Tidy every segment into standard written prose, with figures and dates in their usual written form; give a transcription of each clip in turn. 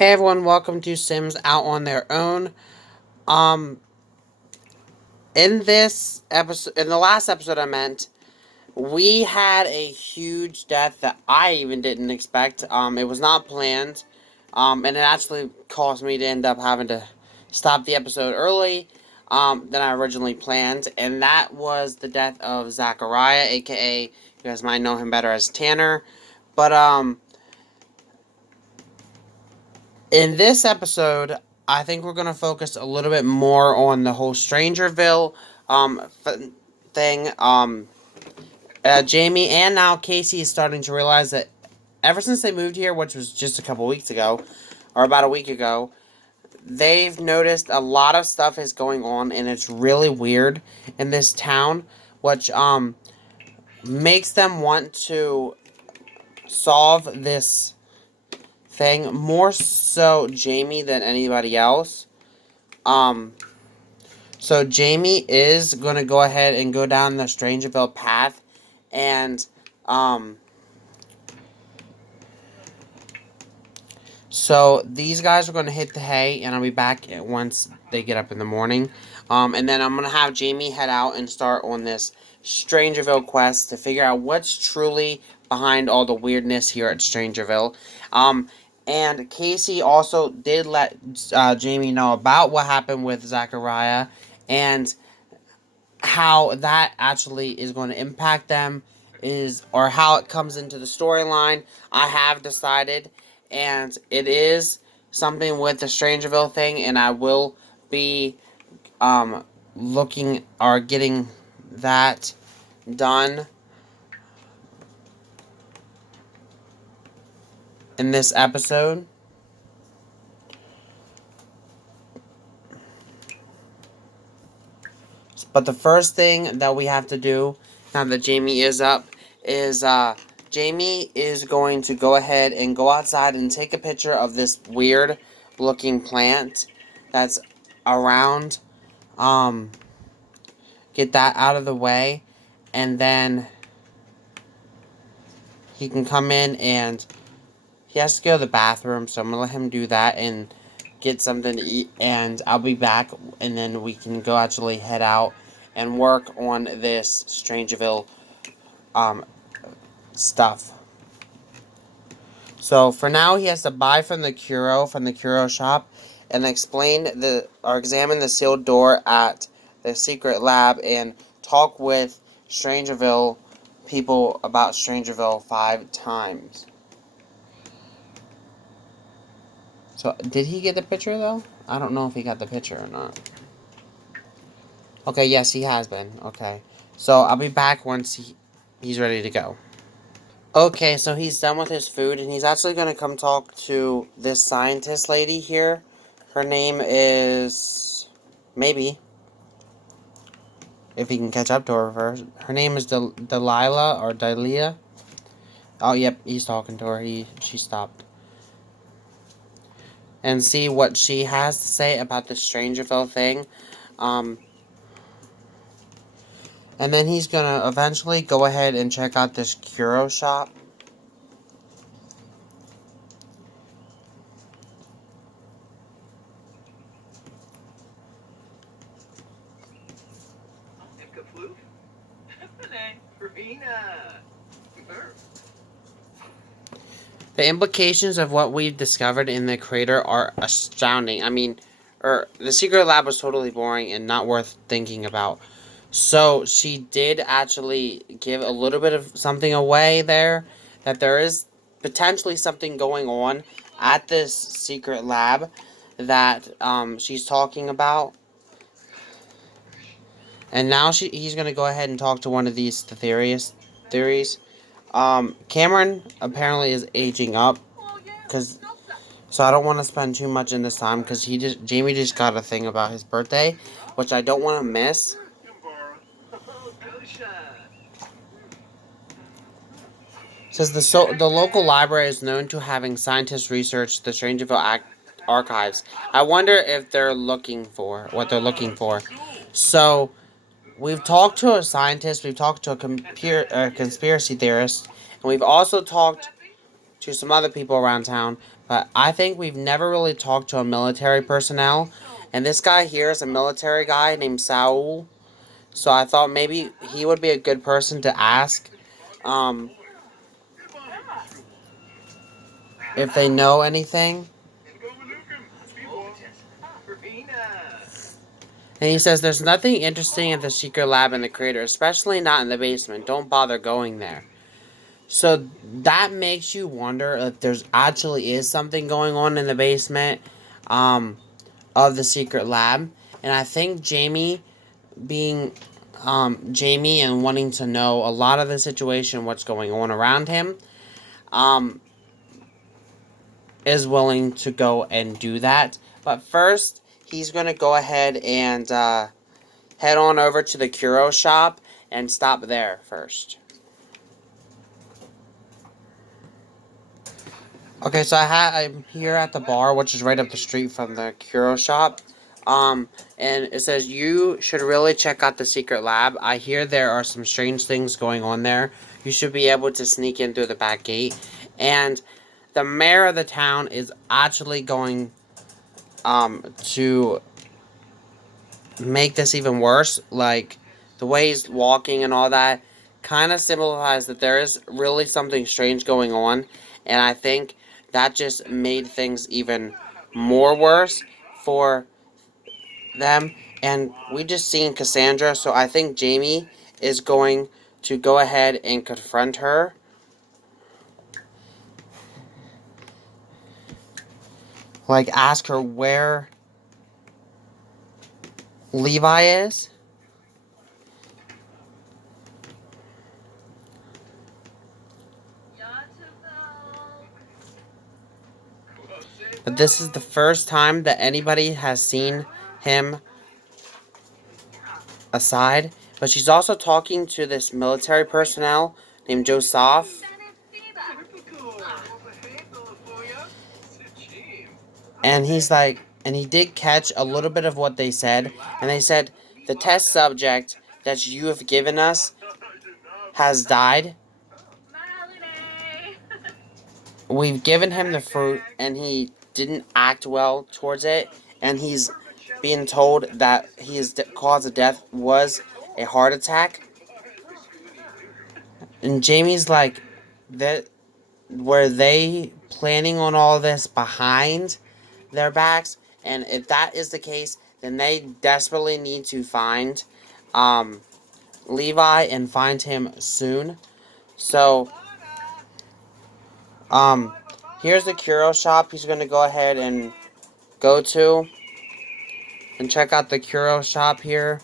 Hey everyone, welcome to Sims Out on Their Own. Um, in this episode, in the last episode we had a huge death that I even didn't expect. It was not planned. And it actually caused me to end up having to stop the episode early, than I originally planned. And that was the death of Zachariah, aka, you guys might know him better as Tanner. But, in this episode, I think we're going to focus a little bit more on the whole Strangerville thing. Jamie and now Casey is starting to realize that ever since they moved here, which was just a couple weeks ago, or about a week ago, they've noticed a lot of stuff is going on, and it's really weird in this town, which makes them want to solve this thing, more so Jamie than anybody else. So Jamie is going to go ahead and go down the Strangerville path, and so these guys are going to hit the hay, and I'll be back once they get up in the morning. And then I'm going to have Jamie head out and start on this Strangerville quest to figure out what's truly behind all the weirdness here at Strangerville. And Casey also did let Jamie know about what happened with Zachariah and how that actually is going to impact them, or how it comes into the storyline. I have decided, and it is something with the Strangerville thing, and I will be looking or getting that done in this episode. But the first thing that we have to do, now that Jamie is up, is Jamie is going to go ahead and go outside and take a picture of this weird looking plant that's around. Get that out of the way, and then he can come in, and he has to go to the bathroom, so I'm going to let him do that and get something to eat, and I'll be back, and then we can go actually head out and work on this Strangerville stuff. So for now, he has to buy from the Curio shop, and examine the sealed door at the secret lab, and talk with Strangerville people about Strangerville 5 times. So, did he get the picture, though? I don't know if he got the picture or not. Okay, yes, he has been. Okay. So, I'll be back once he's ready to go. Okay, so he's done with his food, and he's actually going to come talk to this scientist lady here. Her name is... maybe. If he can catch up to her first. Her name is Delilah, or Delia. Oh, yep, he's talking to her. She stopped. And see what she has to say about the Strangerville thing. And then he's gonna eventually go ahead and check out this Curio shop. The implications of what we've discovered in the crater are astounding. I mean, the secret lab was totally boring and not worth thinking about. So she did actually give a little bit of something away there, that there is potentially something going on at this secret lab that she's talking about. And now he's going to go ahead and talk to one of these theories. Cameron apparently is aging up, so I don't want to spend too much in this time, because Jamie just got a thing about his birthday, which I don't want to miss. Says the local library is known to having scientists research the Strangerville archives. I wonder if they're looking for what they're looking for. So we've talked to a scientist, we've talked to a conspiracy theorist, and we've also talked to some other people around town. But I think we've never really talked to a military personnel. And this guy here is a military guy named Saul. So I thought maybe he would be a good person to ask if they know anything. And he says there's nothing interesting at the secret lab in the crater, especially not in the basement. Don't bother going there. So that makes you wonder if there's actually is something going on in the basement of the secret lab. And I think Jaime being Jaime and wanting to know a lot of the situation, what's going on around him, is willing to go and do that. But first, he's going to go ahead and head on over to the Curo shop and stop there first. Okay, so I'm here at the bar, which is right up the street from the Curo shop. And it says, you should really check out the secret lab. I hear there are some strange things going on there. You should be able to sneak in through the back gate. And the mayor of the town is actually going to make this even worse. Like, the way he's walking and all that kind of signifies that there is really something strange going on. And I think that just made things even more worse for them. And we just seen Cassandra, so I think Jaime is going to go ahead and confront her. Like, ask her where Levi is. But this is the first time that anybody has seen him aside. But she's also talking to this military personnel named Joseph. And he's like, and he did catch a little bit of what they said. And they said, the test subject that you have given us has died. We've given him the fruit, and he didn't act well towards it. And he's being told that his cause of death was a heart attack. And Jaime's like, that were they planning on all this behind their backs? And if that is the case, then they desperately need to find Levi and find him soon. So here's the Curo shop he's going to go ahead and go to and check out the Curo shop here.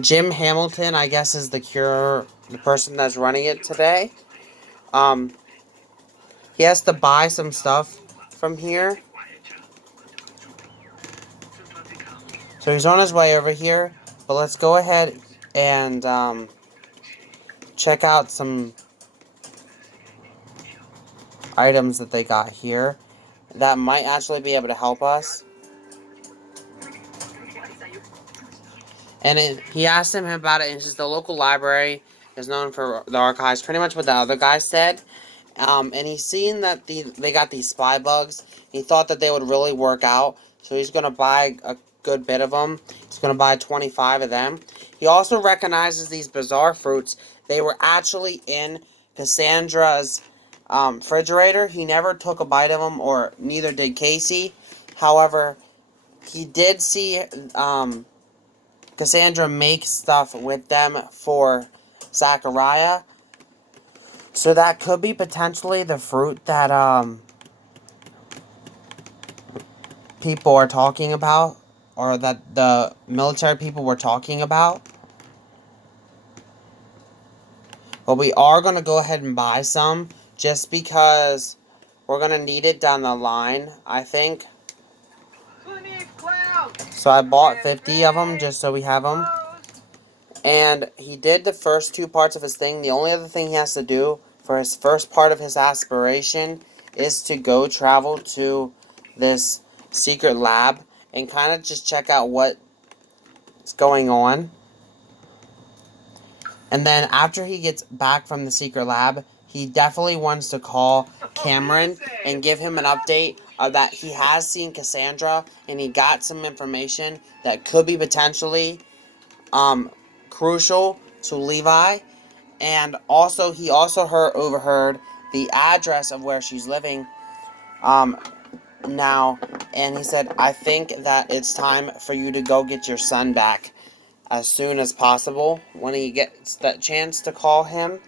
Jim Hamilton, I guess, is the person that's running it today. He has to buy some stuff from here. So he's on his way over here. But let's go ahead and check out some items that they got here that might actually be able to help us. And he asked him about it, and he says the local library is known for the archives, pretty much what the other guy said. And he's seen that they got these spy bugs. He thought that they would really work out, so he's going to buy a good bit of them. He's going to buy 25 of them. He also recognizes these bizarre fruits. They were actually in Cassandra's refrigerator. He never took a bite of them, or neither did Casey. However, he did see Cassandra make stuff with them for Zachariah. So that could be potentially the fruit that people are talking about, or that the military people were talking about. But we are going to go ahead and buy some, just because we're going to need it down the line, I think. So I bought 50 of them just so we have them. And he did the first two parts of his thing. The only other thing he has to do for his first part of his aspiration is to go travel to this secret lab and kind of just check out what's going on. And then after he gets back from the secret lab, he definitely wants to call Cameron and give him an update that he has seen Cassandra and he got some information that could be potentially crucial to Levi. And also, he also overheard the address of where she's living now. And he said, I think that it's time for you to go get your son back as soon as possible when he gets that chance to call him.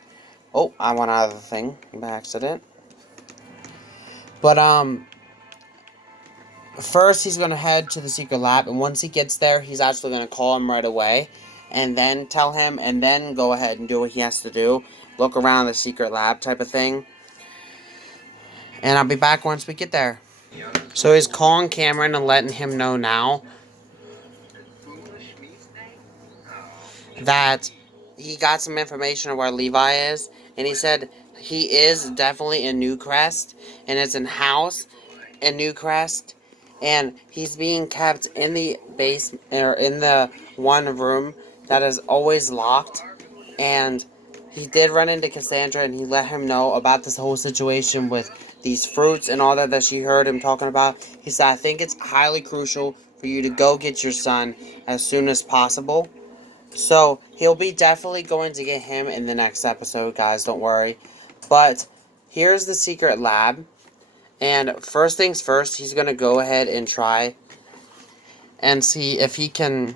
Oh, I went out of the thing by accident. But, first he's going to head to the secret lab, and once he gets there, he's actually going to call him right away, and then tell him, and then go ahead and do what he has to do. Look around the secret lab type of thing. And I'll be back once we get there. So he's calling Cameron and letting him know now that he got some information on where Levi is, and he said he is definitely in Newcrest, and it's in house in Newcrest, and he's being kept in the basement, or in the one room that is always locked. And he did run into Cassandra, and he let him know about this whole situation with these fruits and all that she heard him talking about. He said, I think it's highly crucial for you to go get your son as soon as possible. So he'll be definitely going to get him in the next episode, guys, don't worry. But here's the secret lab. And first things first, he's going to go ahead and try and see if he can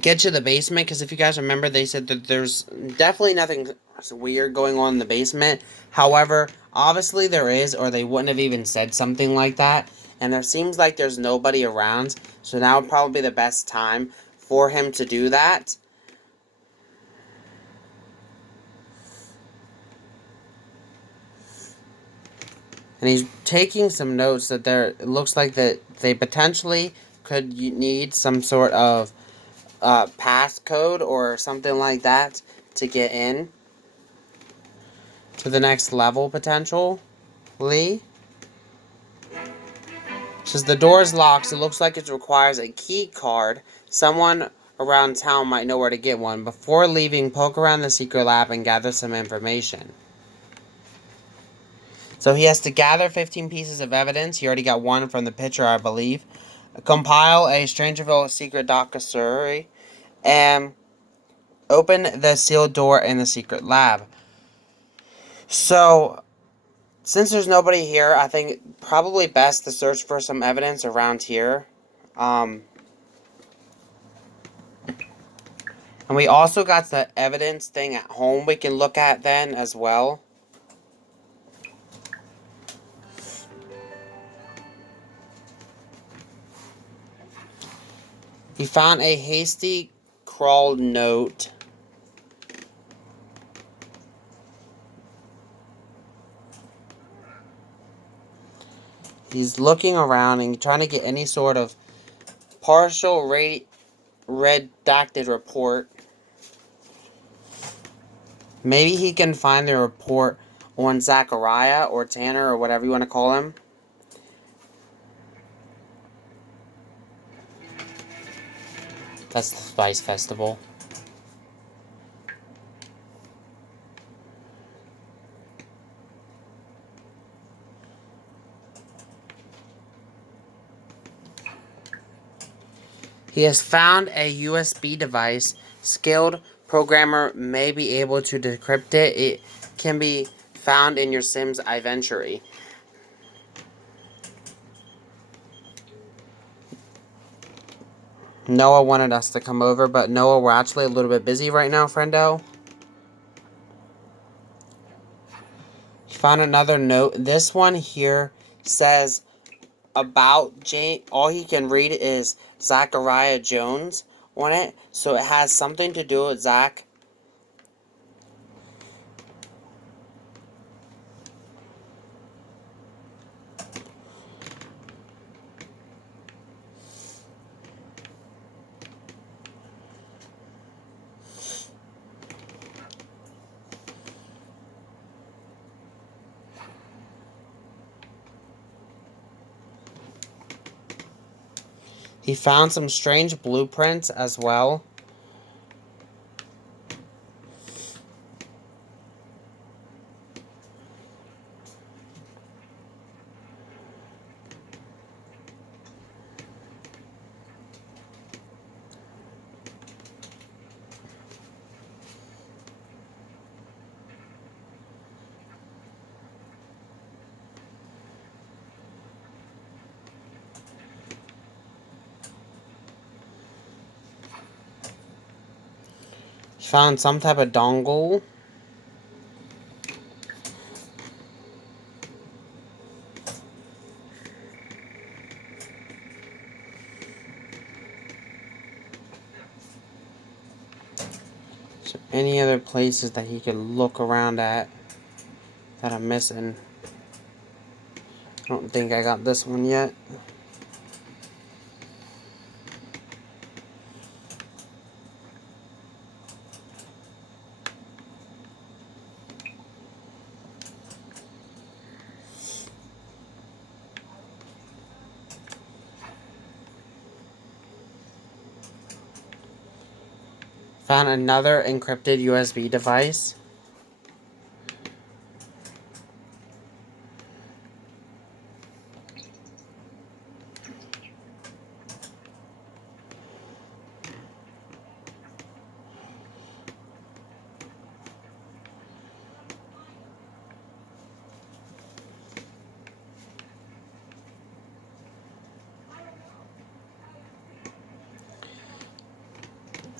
get to the basement. Because if you guys remember, they said that there's definitely nothing weird going on in the basement. However, obviously there is, or they wouldn't have even said something like that. And there seems like there's nobody around. So now would probably be the best time for him to do that. And he's taking some notes that it looks like that they potentially could need some sort of passcode or something like that to get in to the next level potentially. Since the door is locked, so it looks like it requires a key card. Someone around town might know where to get one. Before leaving, poke around the secret lab and gather some information. So he has to gather 15 pieces of evidence. He already got one from the picture, I believe. Compile a Stangerville secret dossier. And open the sealed door in the secret lab. So, since there's nobody here, I think probably best to search for some evidence around here. And we also got the evidence thing at home we can look at then as well. He found a hasty crawl note. He's looking around and trying to get any sort of partial redacted report. Maybe he can find the report on Zachariah or Tanner or whatever you want to call him. That's the Spice Festival. He has found a USB device. Skilled programmer may be able to decrypt it. It can be found in your Sims inventory. Noah wanted us to come over, but Noah, we're actually a little bit busy right now, friendo. He found another note. This one here says about Jane. All he can read is Zachariah Jones on it. So it has something to do with Zach. He found some strange blueprints as well. Found some type of dongle. So any other places that he could look around at that I'm missing? I don't think I got this one yet. Found another encrypted USB device.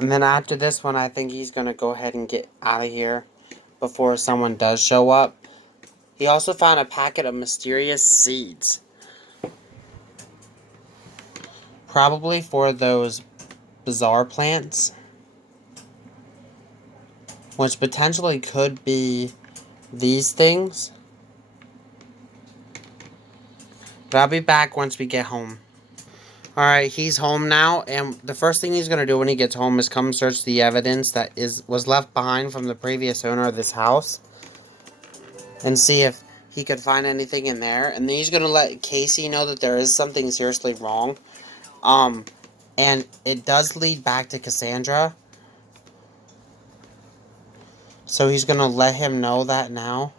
And then after this one, I think he's going to go ahead and get out of here before someone does show up. He also found a packet of mysterious seeds. Probably for those bizarre plants. Which potentially could be these things. But I'll be back once we get home. Alright, he's home now, and the first thing he's going to do when he gets home is come search the evidence that was left behind from the previous owner of this house. And see if he could find anything in there. And then he's going to let Casey know that there is something seriously wrong. And it does lead back to Cassandra. So he's going to let him know that now.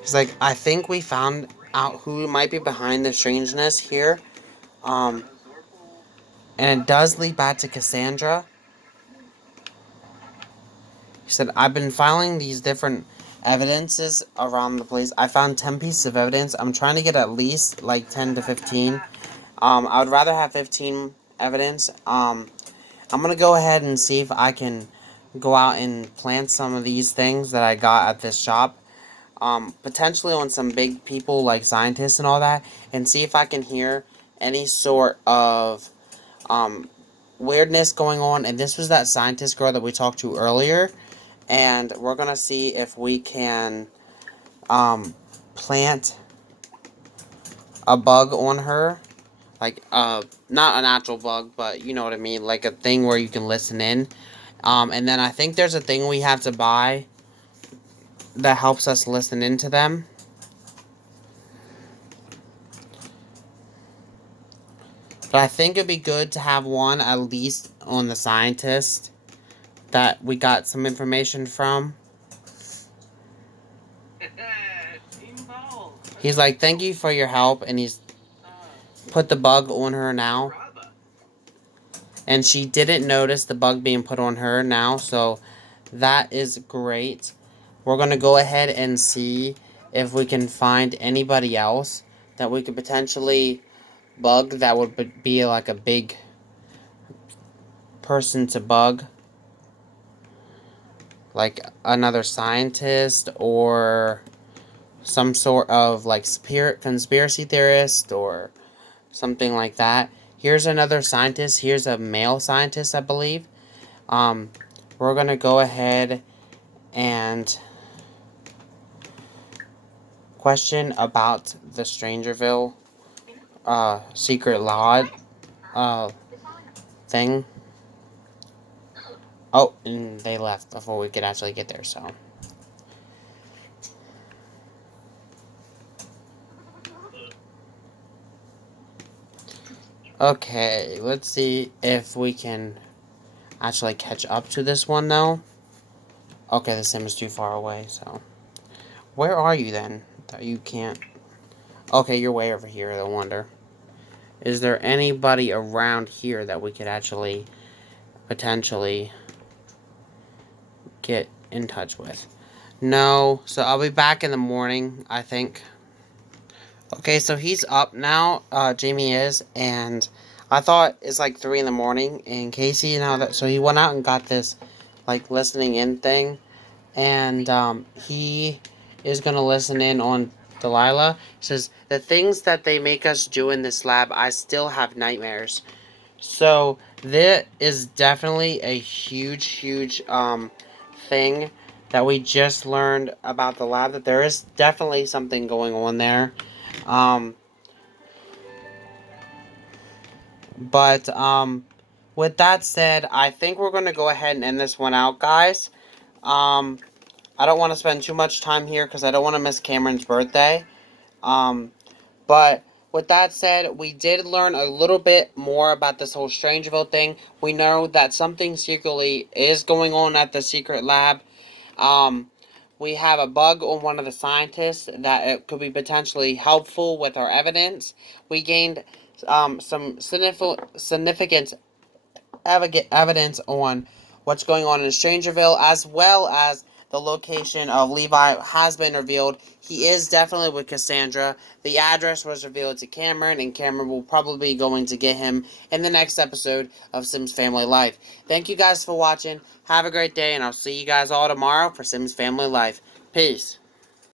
He's like, I think we found out who might be behind the strangeness here. And it does lead back to Cassandra. He said, I've been filing these different evidences around the place. I found 10 pieces of evidence. I'm trying to get at least like 10 to 15. I would rather have 15 evidence. I'm going to go ahead and see if I can go out and plant some of these things that I got at this shop. Potentially on some big people like scientists and all that, and see if I can hear any sort of weirdness going on. And this was that scientist girl that we talked to earlier, and we're gonna see if we can plant a bug on her, like not an actual bug, but you know what I mean, like a thing where you can listen in. And then I think there's a thing we have to buy that helps us listen into them. But I think it'd be good to have one at least on the scientist that we got some information from. He's like, thank you for your help, and he's put the bug on her now. And she didn't notice the bug being put on her now, so that is great. We're going to go ahead and see if we can find anybody else that we could potentially bug that would be like a big person to bug. Like another scientist or some sort of like conspiracy theorist or something like that. Here's another scientist. Here's a male scientist, I believe. We're going to go ahead and question about the Stangerville secret lodge thing. Oh, and they left before we could actually get there, so. Okay, let's see if we can actually catch up to this one, though. Okay, the sim is too far away, so. Where are you, then? That you can't. Okay, you're way over here, I wonder. Is there anybody around here that we could actually potentially get in touch with? No, so I'll be back in the morning, I think. Okay, so he's up now, Jamie is, and I thought it's like 3 in the morning, and Casey and all that, so he went out and got this, like, listening in thing, and, he is gonna listen in on Delilah. He says, the things that they make us do in this lab, I still have nightmares. So, this is definitely a huge, huge, thing that we just learned about the lab, that there is definitely something going on there. Um, but with that said, I think we're going to go ahead and end this one out, guys. Um, I don't want to spend too much time here because I don't want to miss Cameron's birthday. Um, but with that said, we did learn a little bit more about this whole Strangeville thing. We know that something secretly is going on at the secret lab. Um, we have a bug on one of the scientists that it could be potentially helpful with our evidence. We gained some significant evidence on what's going on in Strangerville, as well as the location of Levi has been revealed. He is definitely with Cassandra. The address was revealed to Cameron, and Cameron will probably be going to get him in the next episode of Sims Family Life. Thank you guys for watching. Have a great day, and I'll see you guys all tomorrow for Sims Family Life. Peace.